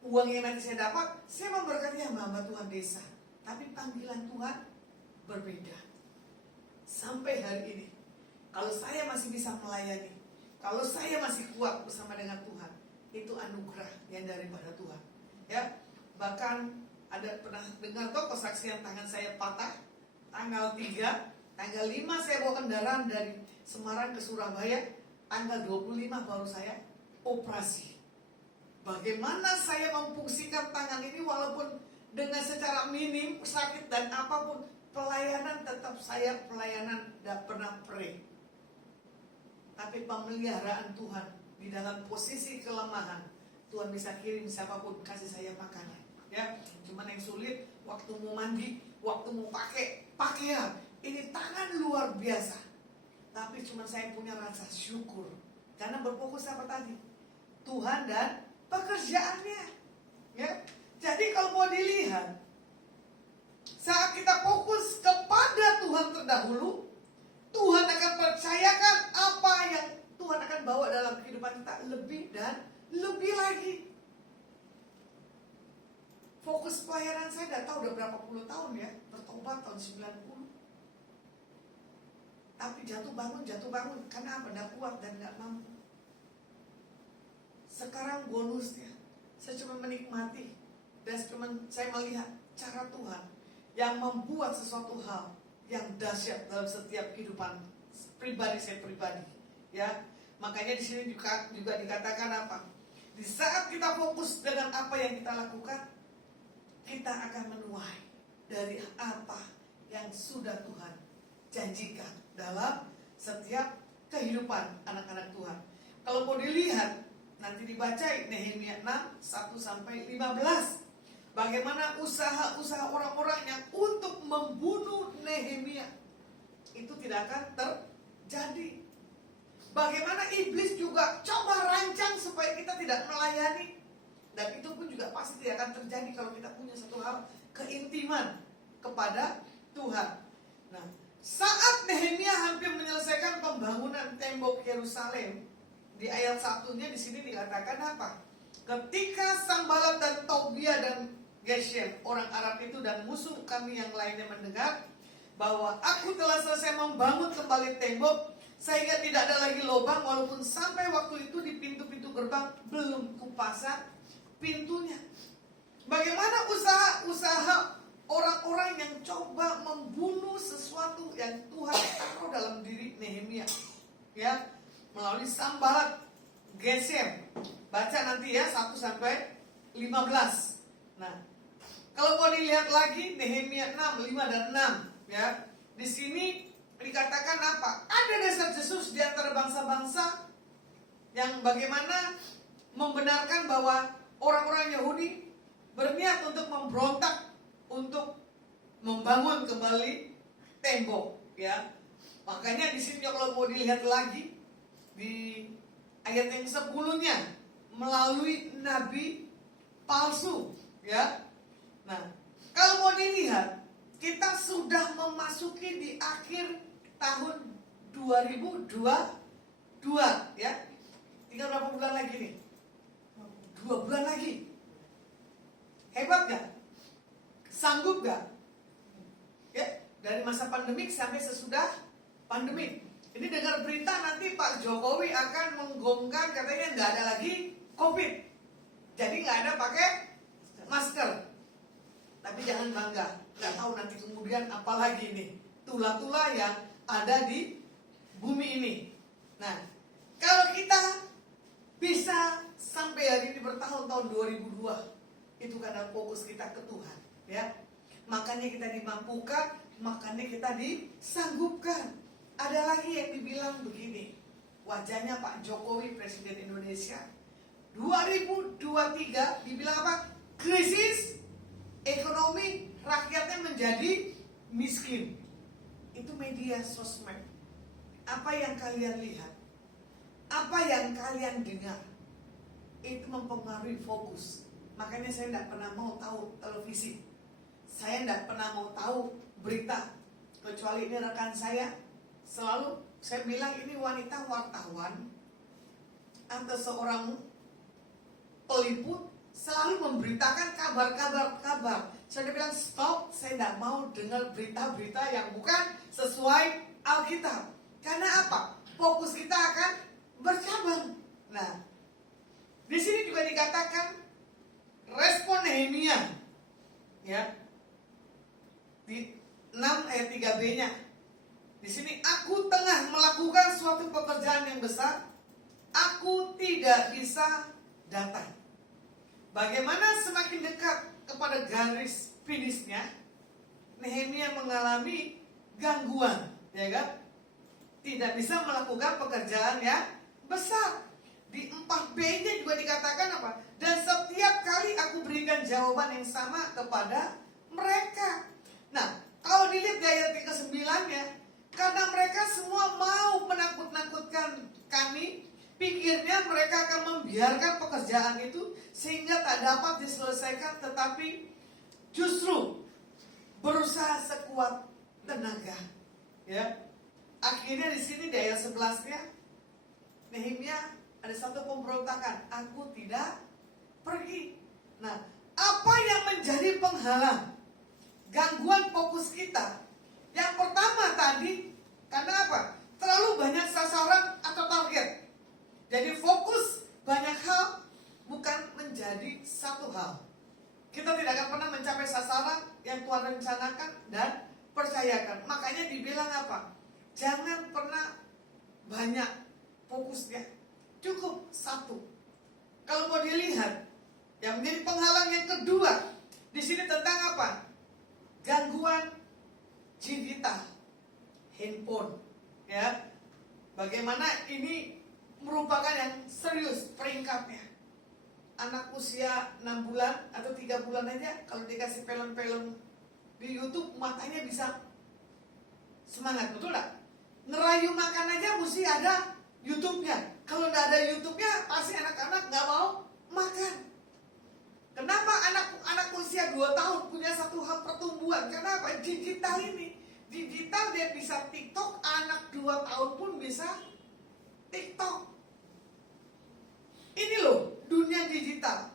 uang yang nanti saya dapat, saya memberkati hamba Tuhan desa. Tapi panggilan Tuhan berbeda. Sampai hari ini, kalau saya masih bisa melayani, kalau saya masih kuat bersama dengan Tuhan, itu anugerah yang daripada Tuhan. Ya, bahkan ada pernah dengar toh kesaksian tangan saya patah tanggal 3, tanggal 5 saya bawa kendaraan dari Semarang ke Surabaya, tanggal 25 baru saya operasi. Bagaimana saya memfungsikan tangan ini walaupun dengan secara minim sakit dan apapun, pelayanan tetap saya pelayanan, tidak pernah pray. Tapi pemeliharaan Tuhan di dalam posisi kelemahan, Tuhan bisa kirim siapapun kasih saya makanan. Ya, cuman yang sulit waktu mau mandi, waktu mau pakai pakaian, ini tangan luar biasa. Tapi cuma saya punya rasa syukur karena berfokus apa tadi? Tuhan dan pekerjaannya. Ya. Jadi kalau mau dilihat, saat kita fokus kepada Tuhan terdahulu, Tuhan akan percayakan apa yang Tuhan akan bawa dalam kehidupan kita lebih dan lebih lagi. Fokus pelayanan saya tidak tahu udah berapa puluh tahun ya, bertobat tahun 90. Tapi jatuh bangun, karena apa? Tidak kuat dan tidak mampu. Sekarang bonusnya, saya cuma menikmati dan cuma saya melihat cara Tuhan yang membuat sesuatu hal yang dahsyat dalam setiap kehidupan pribadi saya pribadi. Ya, makanya di sini juga dikatakan apa? Di saat kita fokus dengan apa yang kita lakukan, kita akan menuai dari apa yang sudah Tuhan janjikan dalam setiap kehidupan anak-anak Tuhan. Kalau mau dilihat, nanti dibaca Nehemia 6, 1-15. Bagaimana usaha-usaha orang-orang yang untuk membunuh Nehemia itu tidak akan terjadi. Bagaimana iblis juga coba rancang supaya kita tidak melayani. Dan itu pun juga pasti tidak akan terjadi kalau kita punya satu hal, keintiman kepada Tuhan. Nah, saat Nehemia hampir menyelesaikan pembangunan tembok Yerusalem, di ayat 1-nya di sini dikatakan apa? Ketika Sanballat dan Tobia dan Geshem, orang Arab itu, dan musuh kami yang lainnya mendengar bahwa aku telah selesai membangun kembali tembok sehingga tidak ada lagi lubang, walaupun sampai waktu itu di pintu-pintu gerbang belum kupasang pintunya. Bagaimana usaha-usaha orang-orang yang coba membunuh sesuatu yang Tuhan taruh dalam diri Nehemia, ya, melalui Sanballat, Geshem. Baca nanti ya 1-15. Nah, kalau mau dilihat lagi Nehemia 6, 5 dan 6, ya. Di sini dikatakan apa? Ada desas-desus di antara bangsa-bangsa yang bagaimana membenarkan bahwa orang-orang Yahudi berniat untuk memberontak, untuk membangun kembali tembok, ya. Makanya di sini kalau mau dilihat lagi di ayat yang sebelumnya, melalui nabi palsu, ya. Nah, kalau mau dilihat, kita sudah memasuki di akhir tahun 2022, ya. Tinggal berapa bulan lagi nih? 2 bulan lagi. Hebat gak? Sanggup gak? Ya, dari masa pandemik sampai sesudah pandemik. Ini dengar berita nanti Pak Jokowi akan menggongkan, katanya nggak ada lagi COVID. Jadi nggak ada pakai masker. Tapi jangan bangga, nggak tahu nanti kemudian apa lagi nih tula-tula yang ada di bumi ini. Nah, kalau kita bisa sampai hari ini bertahun-tahun 2002, itu karena fokus kita ke Tuhan, ya. Makanya kita dimampukan, makanya kita disanggupkan. Ada lagi yang dibilang begini, wajahnya Pak Jokowi Presiden Indonesia 2023 dibilang apa? Krisis ekonomi, rakyatnya menjadi miskin. Itu media sosmed. Apa yang kalian lihat? Apa yang kalian dengar? Itu mempengaruhi fokus. Makanya saya tidak pernah mau tahu televisi. Saya tidak pernah mau tahu berita. Kecuali ini rekan saya. Selalu saya bilang ini wanita wartawan atau seorang peliput selalu memberitakan kabar. Saya bilang stop, saya tidak mau dengar berita-berita yang bukan sesuai Alkitab. Karena apa? Fokus kita akan bercabang. Nah, di sini juga dikatakan respon Nehemia, ya, di 6 ayat 3b-nya. Di sini, aku tengah melakukan suatu pekerjaan yang besar, aku tidak bisa datang. Bagaimana semakin dekat kepada garis finishnya, Nehemia mengalami gangguan, ya kan? Tidak bisa melakukan pekerjaan yang besar. Di 4b-nya juga dikatakan apa? Dan setiap kali aku berikan jawaban yang sama kepada mereka. Nah, kalau dilihat di ayat ke-9-nya, karena mereka semua mau menakut-nakutkan kami, pikirnya mereka akan membiarkan pekerjaan itu sehingga tak dapat diselesaikan, tetapi justru berusaha sekuat tenaga. Ya, akhirnya di sini di ayat 11-nya, Nehemia ada satu pemberontakan, aku tidak pergi. Nah, apa yang menjadi penghalang gangguan fokus kita? Yang pertama tadi, karena apa? Terlalu banyak sasaran atau target. Jadi fokus banyak hal bukan menjadi satu hal. Kita tidak akan pernah mencapai sasaran yang Tuhan rencanakan dan percayakan. Makanya dibilang apa? Jangan pernah banyak fokusnya. Cukup satu. Kalau mau dilihat, yang menjadi penghalang yang kedua, di sini tentang apa? Gangguan digital, handphone, ya. Bagaimana ini merupakan yang serius peringkatnya. Anak usia 6 bulan atau 3 bulan aja kalau dikasih film-film di YouTube matanya bisa semangat, betul gak? Ngerayu makan aja mesti ada YouTube-nya. Kalau nggak ada YouTube-nya pasti anak-anak nggak mau makan. Kenapa anak usia 2 tahun punya satu hal pertumbuhan? Kenapa? Digital ini. Digital dia bisa TikTok, anak 2 tahun pun bisa TikTok. Ini loh dunia digital.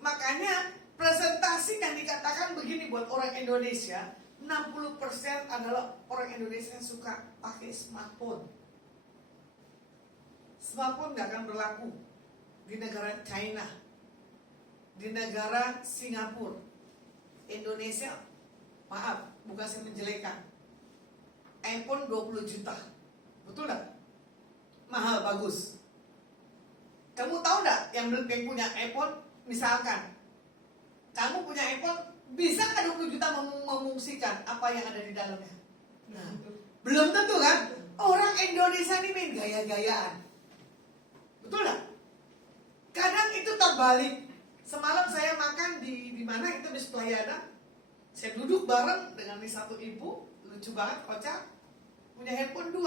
Makanya presentasi yang dikatakan begini buat orang Indonesia, 60% adalah orang Indonesia yang suka pakai smartphone. Smartphone gak akan berlaku di negara China, di negara Singapura. Indonesia, maaf, bukan saya menjelekkan, iPhone 20 juta, betul gak? Mahal, bagus. Kamu tahu gak yang punya iPhone, misalkan kamu punya iPhone, bisa gak 20 juta memungsikan apa yang ada di dalamnya? Nah, belum tentu kan? Orang Indonesia ini main gaya-gayaan, betul gak? Kadang itu terbalik. Semalam saya makan di mana itu di Playada. Saya duduk bareng dengan satu ibu, lucu banget, kocak, punya handphone 2,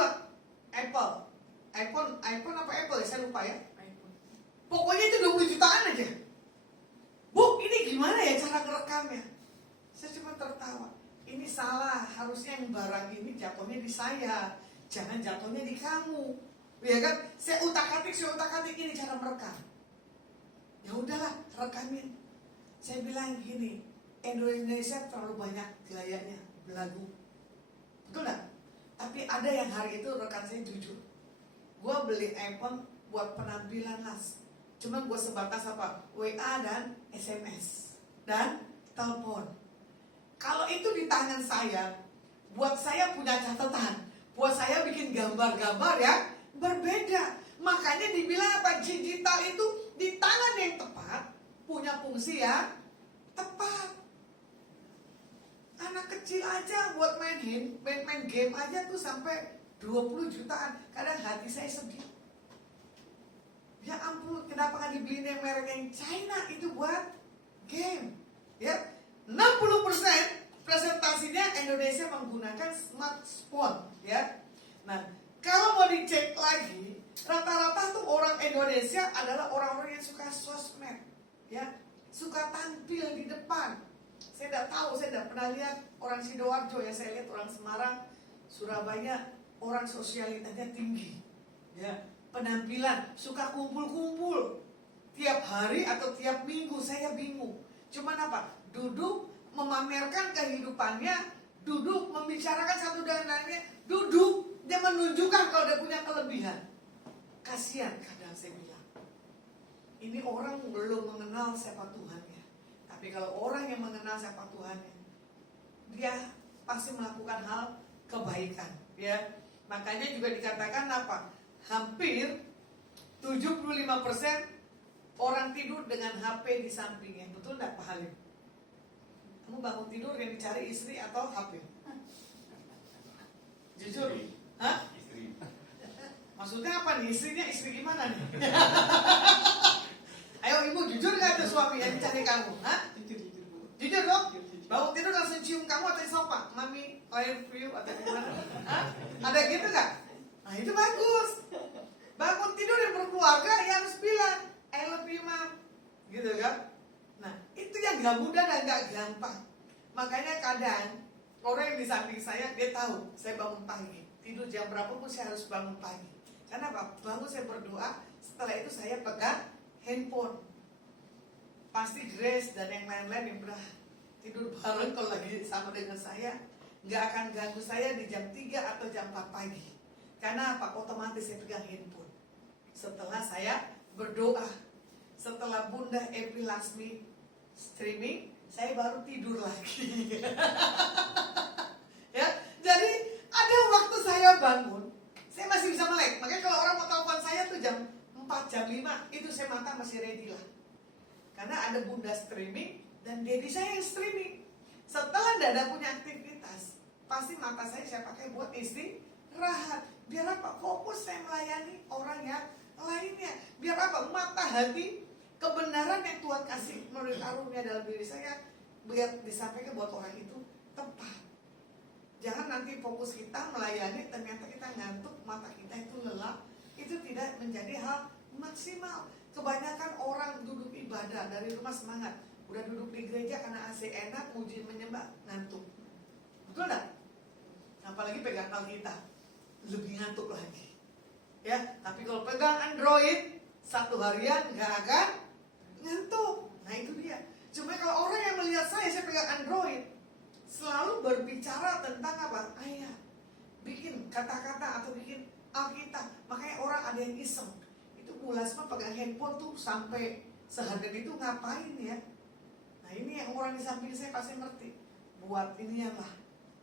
iPhone apa Apple ya, saya lupa ya. Pokoknya itu 20 jutaan aja. Bu, ini gimana ya cara ngerekamnya? Saya cuma tertawa. Ini salah, harusnya yang barang ini jatuhnya di saya, jangan jatuhnya di kamu. Ya kan? Saya utak-atik ini cara merekam. Ya udahlah, rekamin. Saya bilang gini, Indonesia terlalu banyak gayanya, belagu. Betul gak? Tapi ada yang hari itu rekan saya jujur. Gue beli iPhone buat penampilan las. Cuma gue sebatas apa? WA dan SMS. Dan telepon. Kalau itu di tangan saya, buat saya punya catatan. Buat saya bikin gambar-gambar ya, berbeda. Makanya dibilang apa? Digital itu di tangan yang tepat, punya fungsi yang tepat. Anak kecil aja buat main game aja tuh sampai 20 jutaan. Kadang hati saya sedih. Ya ampun, kenapa nggak dibeliin yang merek yang China itu buat game? Ya, 60% presentasinya Indonesia menggunakan smartphone. Ya, nah kalau mau dicek lagi, rata-rata tuh orang Indonesia adalah orang-orang yang suka sosmed, ya, suka tampil di depan. Saya tidak tahu, saya tidak pernah lihat orang Sidoarjo ya, saya lihat orang Semarang, Surabaya, orang sosialitasnya tinggi, ya, penampilan, suka kumpul-kumpul tiap hari atau tiap minggu. Saya bingung. Cuman apa? Duduk memamerkan kehidupannya, duduk membicarakan satu dengan lainnya, duduk dia menunjukkan kalau dia punya kelebihan. Kasihan kadang saya bilang. Ini orang belum mengenal siapa Tuhannya. Tapi kalau orang yang mengenal siapa Tuhannya, dia pasti melakukan hal kebaikan, ya. Makanya juga dikatakan apa? Hampir 75% orang tidur dengan HP di sampingnya. Betul enggak Pak Halim? Kamu bangun tidur yang dicari istri atau HP? Jujur? Hah? Istri. Maksudnya apa nih? Istrinya istri gimana nih? Ayo ibu, jujur gak tuh suami yang dicari kamu? Hah? Jujur dong? Bangun tidur langsung cium kamu atau sofa? Mami, I love you atau gimana? Hah? Ada gitu gak? Nah itu bagus. Bangun tidur yang berkeluarga ya harus bilang I love you mam. Gitu kan? Nah itu yang gak mudah dan gak gampang. Makanya kadang orang yang di samping saya, dia tahu saya bangun pagi. Tidur jam berapa pun saya harus bangun pagi. Karena apa? Bangun saya berdoa. Setelah itu saya pegang handphone. Pasti Grace dan yang lain-lain yang pernah tidur bareng kalau lagi sama dengan saya, gak akan ganggu saya di jam 3 atau jam 4 pagi. Karena apa? Otomatis saya pegang handphone. Setelah saya berdoa, setelah Bunda Epi Lasmi streaming, saya baru tidur lagi. Ya, jadi ada waktu saya bangun, saya masih bisa melek. Makanya kalau orang mau telepon saya tuh jam 4, jam 5, itu saya mata masih ready lah. Karena ada Bunda streaming dan Dedi saya yang streaming. Setelah tidak punya aktivitas, pasti mata saya pakai buat istirahat. Biar apa? Fokus saya melayani orang yang lainnya. Biar apa? Mata hati kebenaran yang Tuhan kasih melalui karunia dalam diri saya, biar disampaikan buat orang itu tepat. Jangan nanti fokus kita melayani, ternyata kita ngantuk, mata kita itu lelah. Itu tidak menjadi hal maksimal. Kebanyakan orang duduk ibadah dari rumah semangat, udah duduk di gereja karena AC enak, muji menyembah, ngantuk. Betul gak? Apalagi pegang Alkitab, lebih ngantuk lagi. Ya, tapi kalau pegang Android, satu harian gak akan ngantuk. Nah itu dia. Cuma kalau orang yang melihat saya pegang Android, selalu berbicara tentang apa? Ayat, bikin kata-kata atau bikin Alkitab. Makanya orang ada yang iseng. Itu Bu Lasma pegang handphone tuh sampai seharian itu ngapain ya? Nah ini yang orang di samping saya pasti ngerti. Buat ini lah,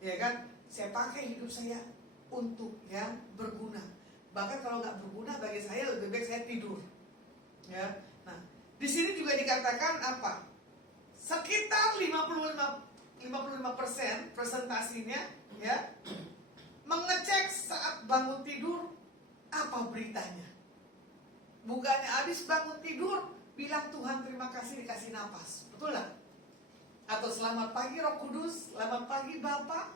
ya kan? Saya pakai hidup saya untuk yang berguna. Bahkan kalau nggak berguna bagi saya, lebih baik saya tidur. Ya, nah di sini juga dikatakan apa? Sekitar 55% presentasinya, ya, mengecek saat bangun tidur apa beritanya. Bukannya habis bangun tidur bilang Tuhan terima kasih dikasih napas, betul nggak? Atau selamat pagi Roh Kudus, selamat pagi Bapa,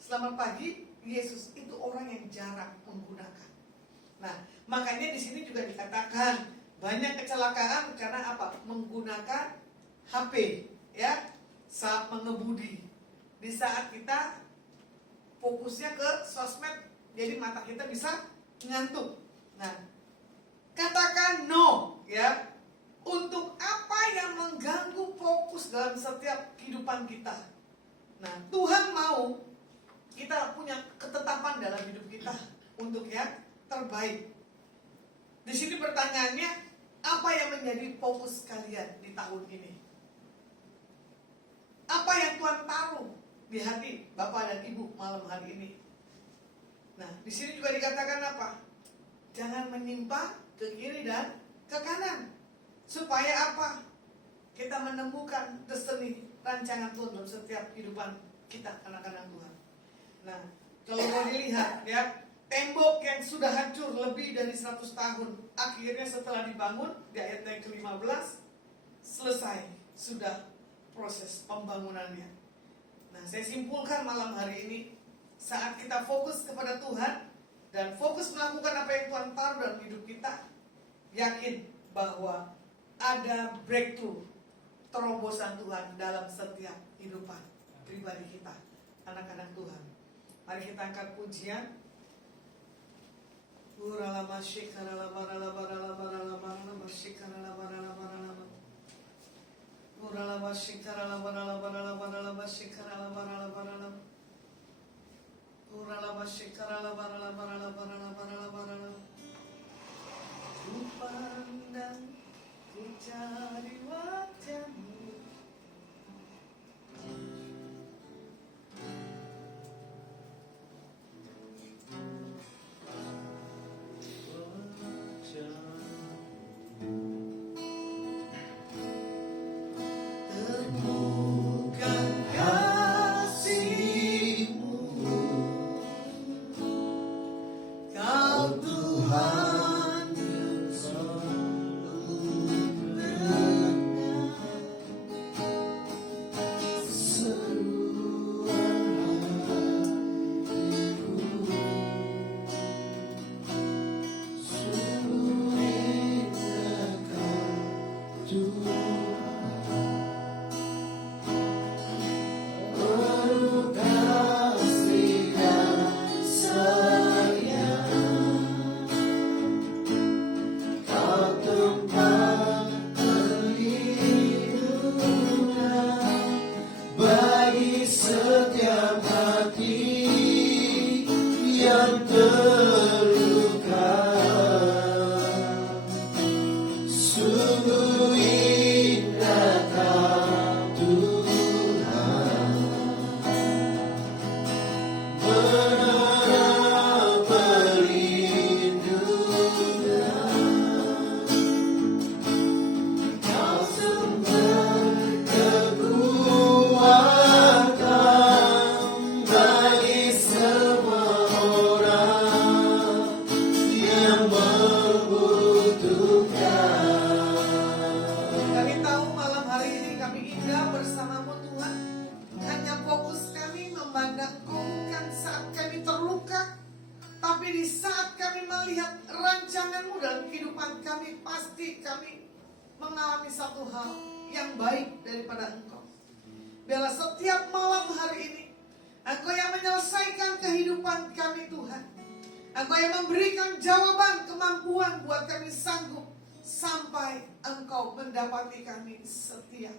selamat pagi Yesus. Itu orang yang jarang menggunakan. Nah, makanya di sini juga dikatakan Banyak kecelakaan karena apa? Menggunakan HP ya saat mengemudi. Di saat kita fokusnya ke sosmed, jadi mata kita bisa ngantuk. Nah, katakan no ya untuk apa yang mengganggu fokus dalam setiap kehidupan kita. Nah, Tuhan mau kita punya ketetapan dalam hidup kita untuk yang terbaik. Di sini pertanyaannya, apa yang menjadi fokus kalian di tahun ini? Apa yang Tuhan taruh di hati Bapak dan Ibu malam hari ini? Nah, di sini juga dikatakan apa? Jangan menyimpang ke kiri dan ke kanan. Supaya apa? Kita menemukan destiny rancangan Tuhan dalam setiap kehidupan kita, anak-anak Tuhan. Nah, kalau mau dilihat ya, tembok yang sudah hancur lebih dari 100 tahun, akhirnya setelah dibangun di ayat yang ke-15 selesai, sudah proses pembangunannya. Nah, saya simpulkan malam hari ini, saat kita fokus kepada Tuhan dan fokus melakukan apa yang Tuhan taruh dalam hidup kita, yakin bahwa ada breakthrough, terobosan Tuhan dalam setiap kehidupan pribadi kita, anak-anak Tuhan. Mari kita angkat pujian. Uralama shikara barala barala barala barala shikara barala barala. Uralama shikara barala barala barala shikara barala barala. Uralama shikara barala barala barala barala barala. Ku pandang, ku cari wajahmu. Mengalami satu hal yang baik daripada Engkau. Biarlah setiap malam hari ini Engkau yang menyelesaikan kehidupan kami Tuhan. Engkau yang memberikan jawaban, kemampuan buat kami sanggup sampai Engkau mendapati kami setia.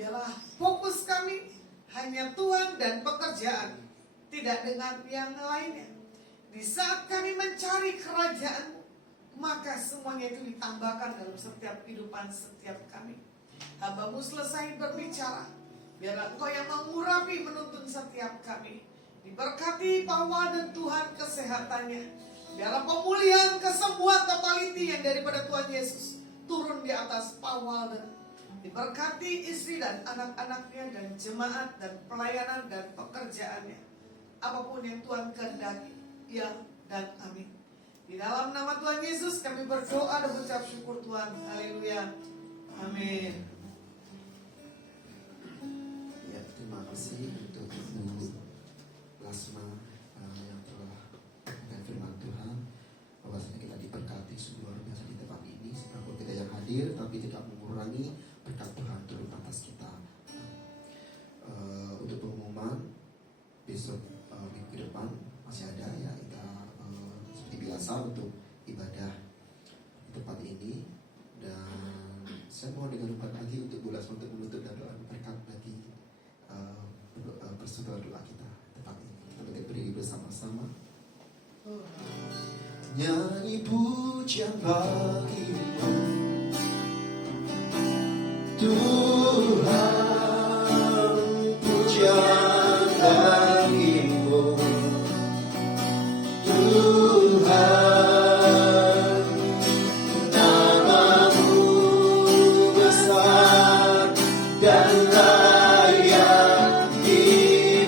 Biarlah fokus kami hanya Tuhan dan pekerjaan, tidak dengan yang lainnya. Di saat kami mencari kerajaan-Mu, maka semuanya itu ditambahkan dalam setiap kehidupan setiap kami. Hamba-Mu selesai berbicara, biarlah Engkau yang mengurapi menuntun setiap kami. Diberkati Pak Walden Tuhan kesehatannya. Biarlah pemulihan, kesembuhan, totality yang daripada Tuhan Yesus turun di atas Pak Walden. Diberkati istri dan anak-anaknya dan jemaat dan pelayanan dan pekerjaannya. Apapun yang Tuhan kehendaki, ya dan amin. Di dalam nama Tuhan Yesus kami berdoa dan mengucap syukur Tuhan. Haleluya. Amin. Ya, terima kasih untuk Ibu Lasma yang telah memberikan firman Tuhan. Bahwasanya kita diberkati sungguh luar biasa di tempat ini. Sebab tapi tidak mengurangi berkat Tuhan turun atas kita. Untuk pengumuman besok minggu depan masih ada ya, kita seperti biasa untuk ibadah di tempat ini. Dan saya mohon dengan hormat lagi untuk bulas untuk menutup dan doa berkat bagi persekutuan doa kita tempat ini. Kita berdiri bersama-sama. Nyanyi pujian bagimu Tuhan, pujian bagimu Tuhan, namamu besar dan layak dipuji.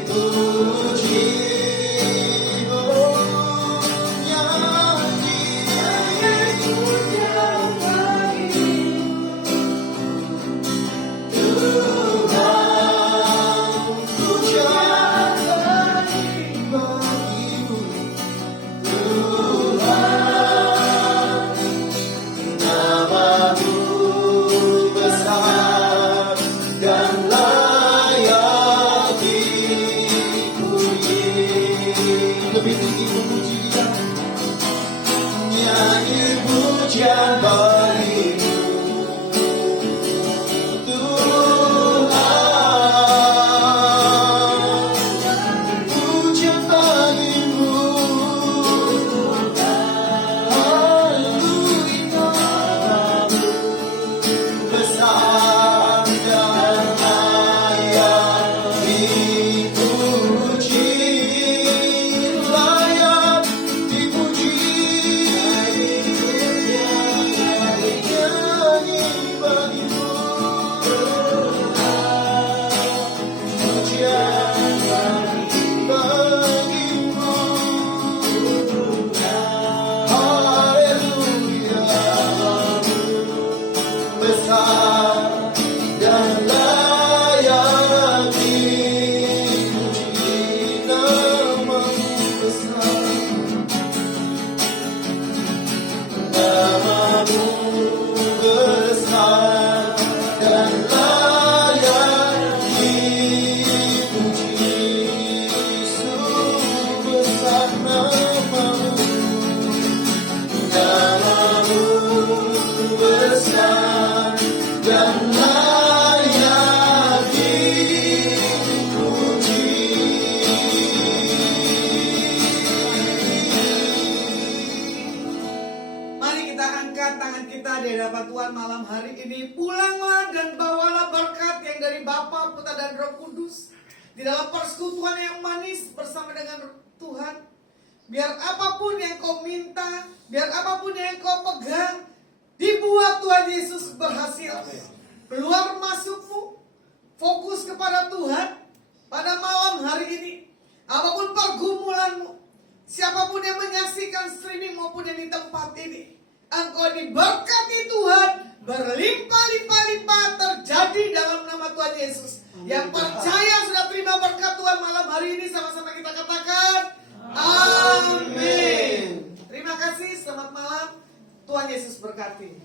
Di dalam persekutuan yang manis bersama dengan Tuhan. Biar apapun yang kau minta, biar apapun yang kau pegang, dibuat Tuhan Yesus berhasil. Keluar masukmu, fokus kepada Tuhan pada malam hari ini. Apapun pergumulanmu, siapapun yang menyaksikan streaming maupun yang di tempat ini, engkau diberkati Tuhan, berlimpah-limpah-limpah terjadi dalam nama Tuhan Yesus. Yang percaya sudah terima berkat Tuhan malam hari ini, sama-sama kita katakan amin. Terima kasih, selamat malam. Tuhan Yesus berkati.